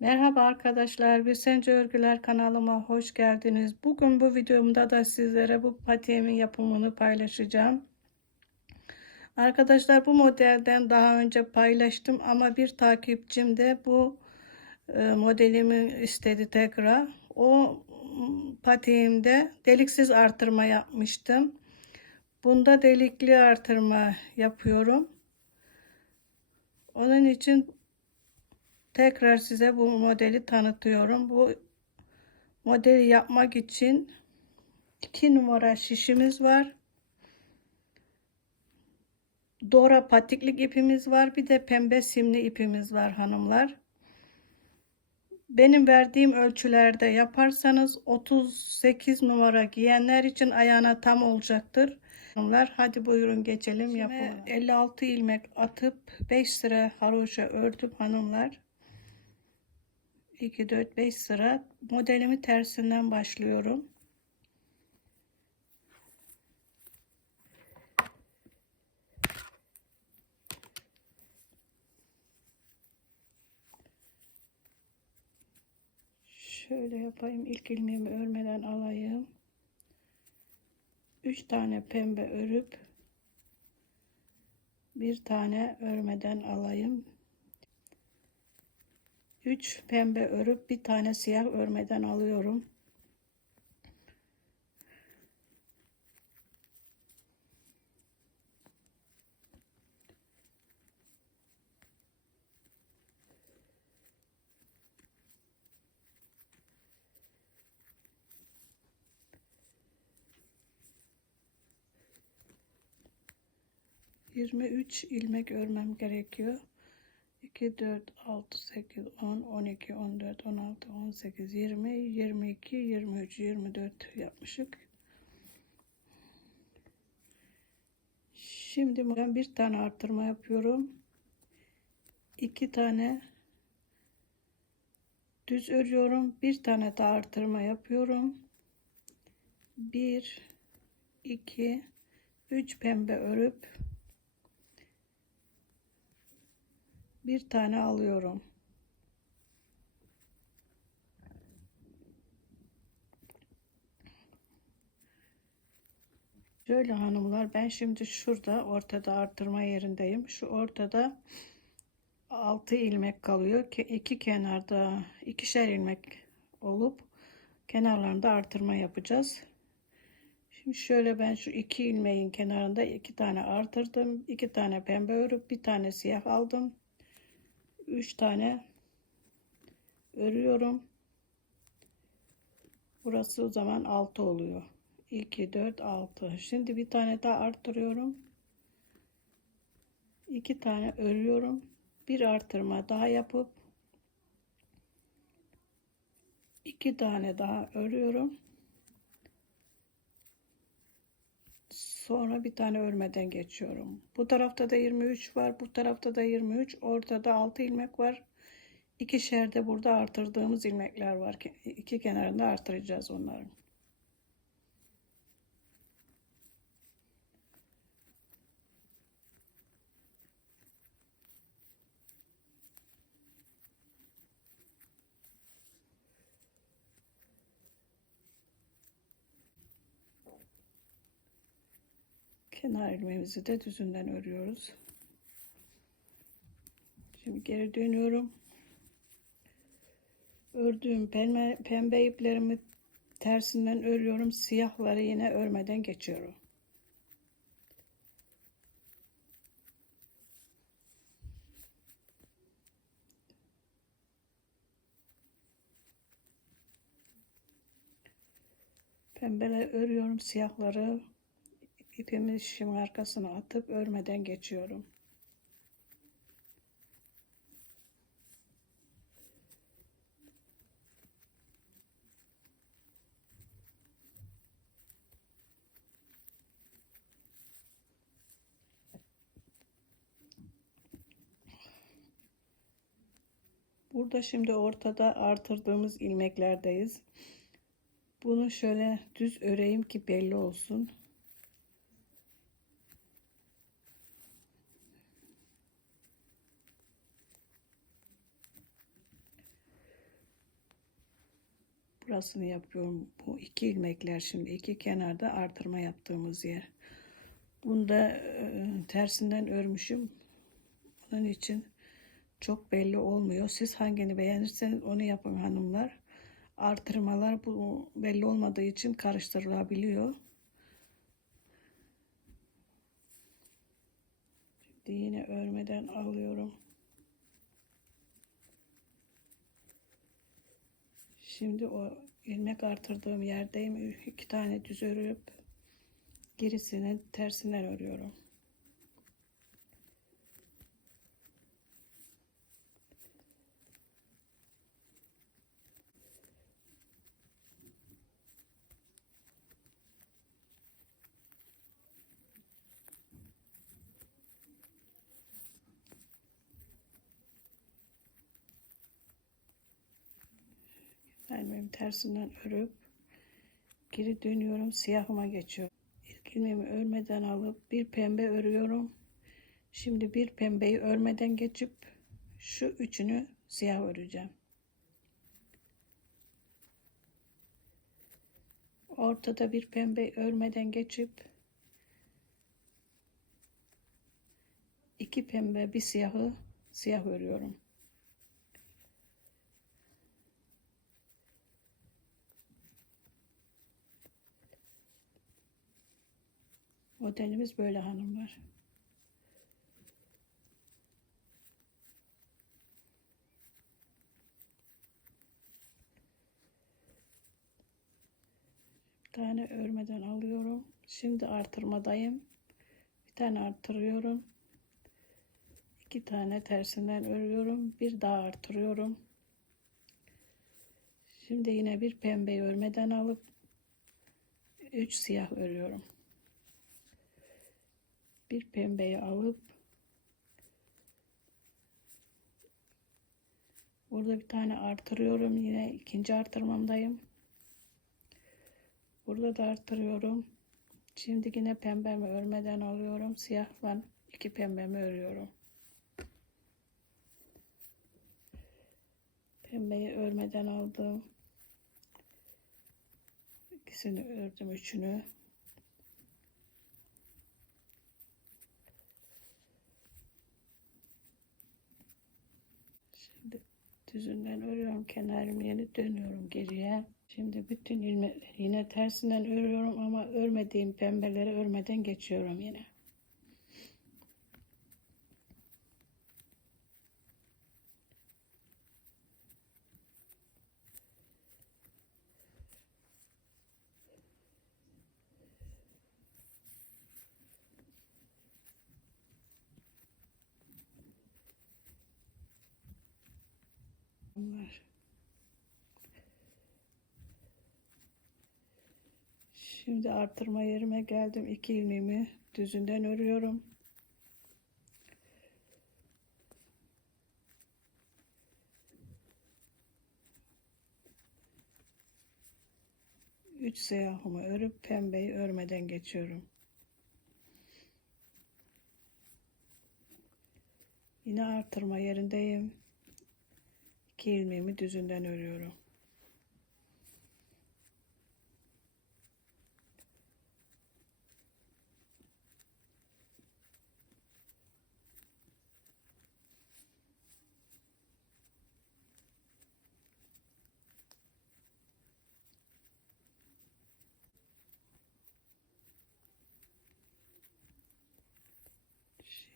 Merhaba arkadaşlar, Bilsence Örgüler kanalıma hoş geldiniz. Bugün bu videomda da sizlere bu patiğimin yapımını paylaşacağım. Arkadaşlar bu modelden daha önce paylaştım ama bir takipçim de bu e, modelimi istedi tekrar. O patiğimde deliksiz artırma yapmıştım. Bunda delikli artırma yapıyorum. Onun için tekrar size bu modeli tanıtıyorum. Bu modeli yapmak için 2 numara şişimiz var. Dora patiklik ipimiz var. Bir de pembe simli ipimiz var hanımlar. Benim verdiğim ölçülerde yaparsanız 38 numara giyenler için ayağına tam olacaktır. Hanımlar hadi buyurun geçelim yapalım. 56 ilmek atıp 5 sıra haroşa ördüm hanımlar. 2 4 5 sıra modelimi tersinden başlıyorum. Şöyle yapayım. İlk ilmeğimi örmeden alayım. 3 tane pembe örüp bir tane örmeden alayım. 3 pembe örüp bir tane siyah örmeden alıyorum. Yirmi üç ilmek örmem gerekiyor. 2, 4, 6, 8, 10, 12, 14, 16, 18, 20, 22, 23, 24 yapmışık. Şimdi ben bir tane arttırma yapıyorum. iki tane düz örüyorum. Bir tane daha artırma yapıyorum. 1 2 3 pembe örüp bir tane alıyorum. Şöyle hanımlar ben şimdi şurada ortada arttırma yerindeyim. Şu ortada 6 ilmek kalıyor. ki iki kenarda ikişer ilmek olup kenarlarında artırma yapacağız. Şimdi şöyle ben şu iki ilmeğin kenarında iki tane artırdım. iki tane pembe örüp bir tane siyah aldım. 3 tane örüyorum. Burası o zaman 6 oluyor. 2 4 6. Şimdi bir tane daha arttırıyorum. 2 tane örüyorum. Bir artırma daha yapıp 2 tane daha örüyorum. Sonra bir tane örmeden geçiyorum. Bu tarafta da 23 var. Bu tarafta da 23. Ortada 6 ilmek var. İkişer de burada artırdığımız ilmekler var. İki kenarında artıracağız onların. Kenar ilmeğimizi de düzünden örüyoruz. Şimdi geri dönüyorum. Ördüğüm pembe, pembe iplerimi tersinden örüyorum. Siyahları yine örmeden geçiyorum. Pembeler örüyorum, siyahları ipimi şişimin arkasına atıp örmeden geçiyorum. Burada şimdi ortada artırdığımız ilmeklerdeyiz. Bunu şöyle düz öreyim ki belli olsun. Burasını yapıyorum. Bu iki ilmekler şimdi iki kenarda artırma yaptığımız yer. Bunda e, tersinden örmüşüm. Onun için çok belli olmuyor. Siz hangini beğenirseniz onu yapın hanımlar. Artırmalar bu belli olmadığı için karıştırılabiliyor. Şimdi yine örmeden alıyorum. Şimdi o ilmek artırdığım yerdeyim. İki tane düz örüp gerisini tersinden örüyorum. İlmeğimi tersinden örüp geri dönüyorum siyahıma geçiyorum. İlk ilmeğimi örmeden alıp bir pembe örüyorum. Şimdi bir pembeyi örmeden geçip şu üçünü siyah öreceğim. Ortada bir pembe örmeden geçip iki pembe bir siyahı siyah örüyorum. Modelimiz böyle hanımlar. Tane örmeden alıyorum. Şimdi artırmadayım. Bir tane artırıyorum. İki tane tersinden örüyorum. Bir daha artırıyorum. Şimdi yine bir pembe örmeden alıp üç siyah örüyorum bir pembeyi alıp burada bir tane artırıyorum. Yine ikinci artırmamdayım. Burada da artırıyorum. Şimdi yine pembemi örmeden alıyorum. Siyahla iki pembemi örüyorum. Pembeyi örmeden aldım. İkisini ördüm üçünü düzünden örüyorum kenarımı yeni dönüyorum geriye. Şimdi bütün ilme yine tersinden örüyorum ama örmediğim pembeleri örmeden geçiyorum yine var. Şimdi artırma yerime geldim. İki ilmeğimi düzünden örüyorum. Üç siyahımı örüp pembeyi örmeden geçiyorum. Yine artırma yerindeyim. 2 ilmeğimi düzünden örüyorum.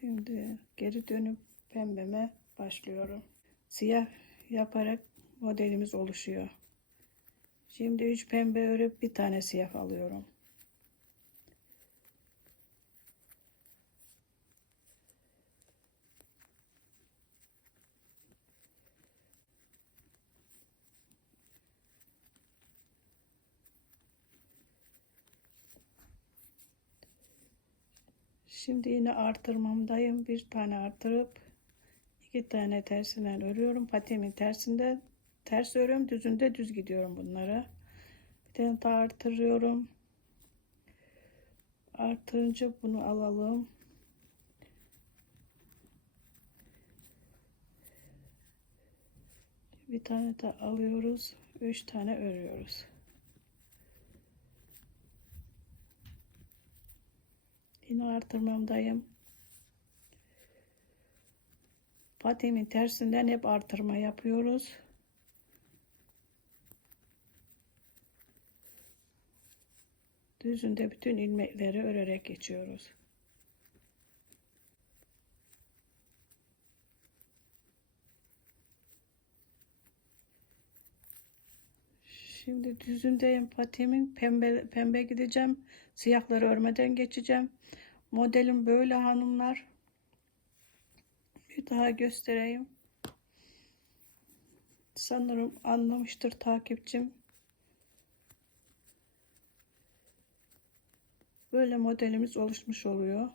Şimdi geri dönüp pembeme başlıyorum. Siyah yaparak modelimiz oluşuyor. Şimdi 3 pembe örüp bir tane siyah alıyorum. Şimdi yine artırmamdayım. Bir tane artırıp iki tane tersinden örüyorum. Patiğimin tersinde ters örüyorum. Düzünde düz gidiyorum bunlara. Bir tane daha artırıyorum. Artırınca bunu alalım. Bir tane de alıyoruz. 3 tane örüyoruz. Yine artırmamdayım. Patiğimin tersinden hep artırma yapıyoruz. Düzünde bütün ilmekleri örerek geçiyoruz. Şimdi düzündeyim patiğimin pembe pembe gideceğim. Siyahları örmeden geçeceğim. Modelim böyle hanımlar. Bir daha göstereyim. Sanırım anlamıştır takipçim. Böyle modelimiz oluşmuş oluyor.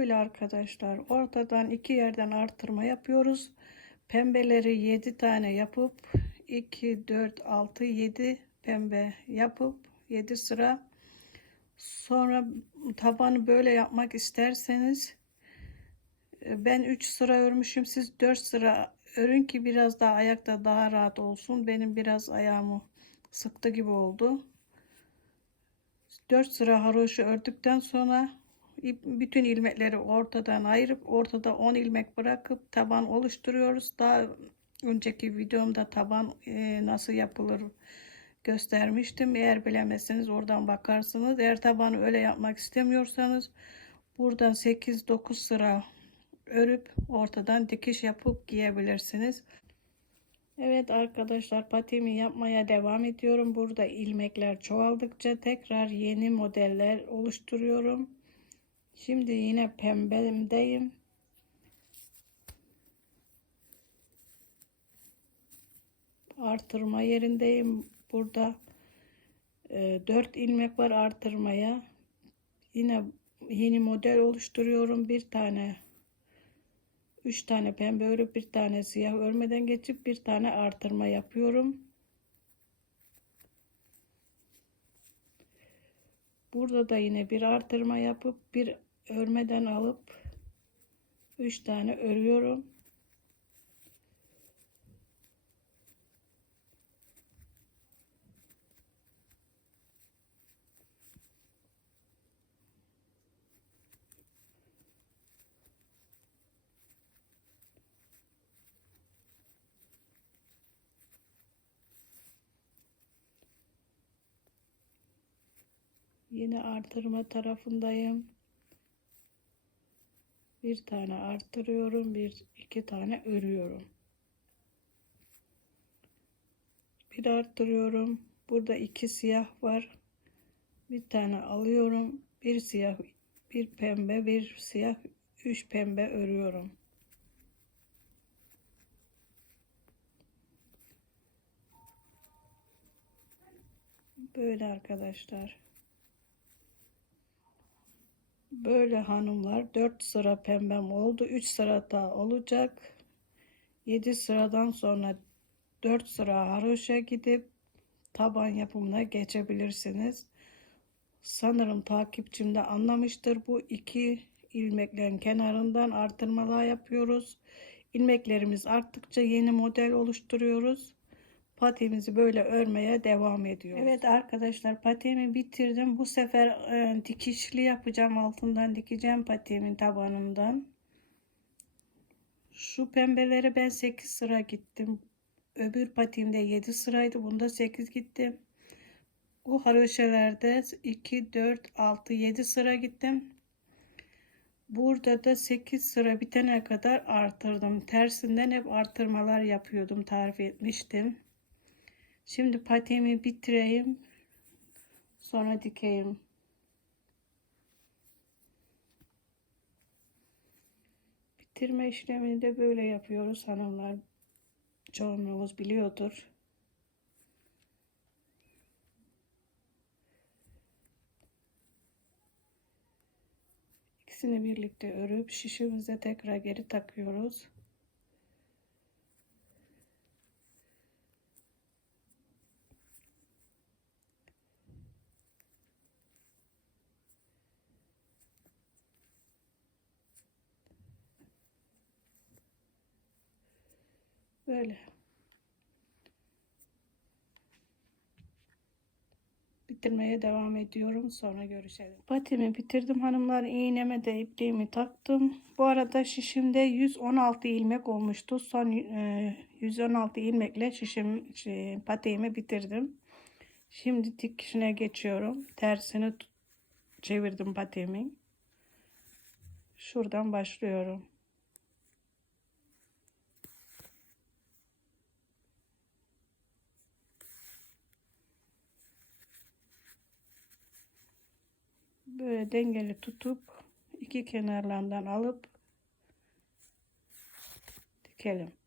Böyle arkadaşlar. Ortadan iki yerden artırma yapıyoruz. Pembeleri 7 tane yapıp 2 4 6 7 pembe yapıp 7 sıra. Sonra tabanı böyle yapmak isterseniz e, ben 3 sıra örmüşüm. Siz 4 sıra örün ki biraz daha ayakta daha rahat olsun. Benim biraz ayağımı sıktı gibi oldu. 4 sıra haroşa ördükten sonra bütün ilmekleri ortadan ayırıp ortada 10 ilmek bırakıp taban oluşturuyoruz. Daha önceki videomda taban e, nasıl yapılır göstermiştim. Eğer bilemezseniz oradan bakarsınız. Eğer tabanı öyle yapmak istemiyorsanız buradan 8-9 sıra örüp ortadan dikiş yapıp giyebilirsiniz. Evet arkadaşlar patiğimi yapmaya devam ediyorum. Burada ilmekler çoğaldıkça tekrar yeni modeller oluşturuyorum. Şimdi yine pembemdeyim. Artırma yerindeyim. Burada e, 4 ilmek var artırmaya. Yine yeni model oluşturuyorum. Bir tane 3 tane pembe örüp bir tane siyah örmeden geçip bir tane artırma yapıyorum. Burada da yine bir artırma yapıp bir örmeden alıp 3 tane örüyorum. Yine artırma tarafındayım. Bir tane arttırıyorum. Bir iki tane örüyorum. Bir arttırıyorum. Burada iki siyah var. Bir tane alıyorum. Bir siyah, bir pembe, bir siyah, üç pembe örüyorum. Böyle arkadaşlar. Böyle hanımlar 4 sıra pembem oldu. 3 sıra daha olacak. 7 sıradan sonra 4 sıra haroşa gidip taban yapımına geçebilirsiniz. Sanırım takipçim de anlamıştır. Bu iki ilmeklerin kenarından artırmalar yapıyoruz. İlmeklerimiz arttıkça yeni model oluşturuyoruz patiğimizi böyle örmeye devam ediyoruz. Evet arkadaşlar patiğimi bitirdim. Bu sefer e, dikişli yapacağım. Altından dikeceğim patiğimin tabanından. Şu pembeleri ben 8 sıra gittim. Öbür patiğimde 7 sıraydı. Bunda 8 gittim. Bu haroşelerde 2, 4, 6, 7 sıra gittim. Burada da 8 sıra bitene kadar artırdım. Tersinden hep artırmalar yapıyordum. Tarif etmiştim. Şimdi patiğimi bitireyim. Sonra dikeyim. Bitirme işlemini de böyle yapıyoruz hanımlar. Çoğunluğumuz biliyordur. İkisini birlikte örüp şişimize tekrar geri takıyoruz. Böyle. Bitirmeye devam ediyorum. Sonra görüşelim. Patimi bitirdim hanımlar. İğneme de ipliğimi taktım. Bu arada şişimde 116 ilmek olmuştu. Son e, 116 ilmekle şişim şey, patiğimi bitirdim. Şimdi dikişine geçiyorum. Tersini çevirdim patiğimi. Şuradan başlıyorum. Böyle dengeli tutup iki kenarlarından alıp dikelim.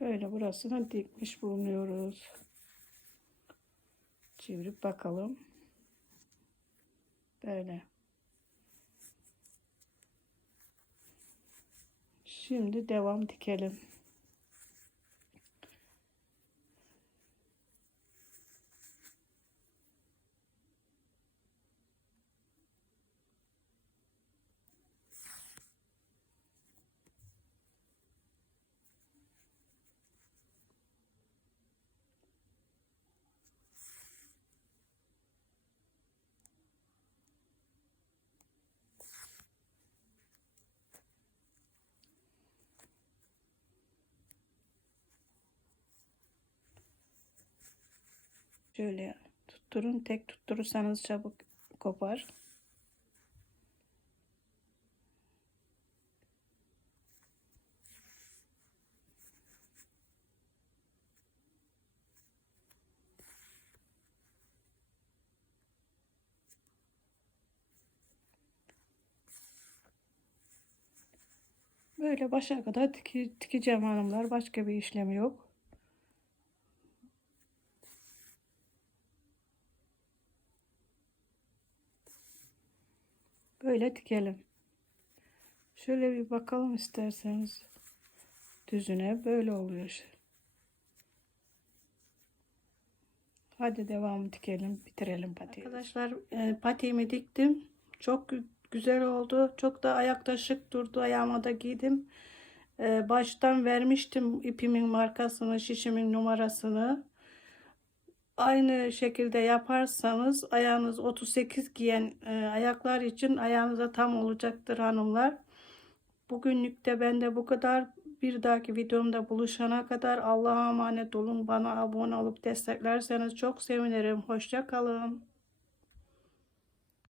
Böyle burasını dikmiş bulunuyoruz. Çevirip bakalım. Böyle. Şimdi devam dikelim. Şöyle tutturun. Tek tutturursanız çabuk kopar. Böyle başa kadar diki, dikeceğim hanımlar. Başka bir işlem yok. Böyle dikelim. Şöyle bir bakalım isterseniz. Düzüne böyle oluyor. Hadi devam dikelim, bitirelim patiği. Arkadaşlar e, patiğimi diktim. Çok gü- güzel oldu. Çok da ayakta şık durdu. Ayağıma da giydim. E, baştan vermiştim ipimin markasını, şişimin numarasını. Aynı şekilde yaparsanız ayağınız 38 giyen e, ayaklar için ayağınıza tam olacaktır hanımlar. Bugünlük de bende bu kadar. Bir dahaki videomda buluşana kadar Allah'a emanet olun. Bana abone olup desteklerseniz çok sevinirim. Hoşça kalın.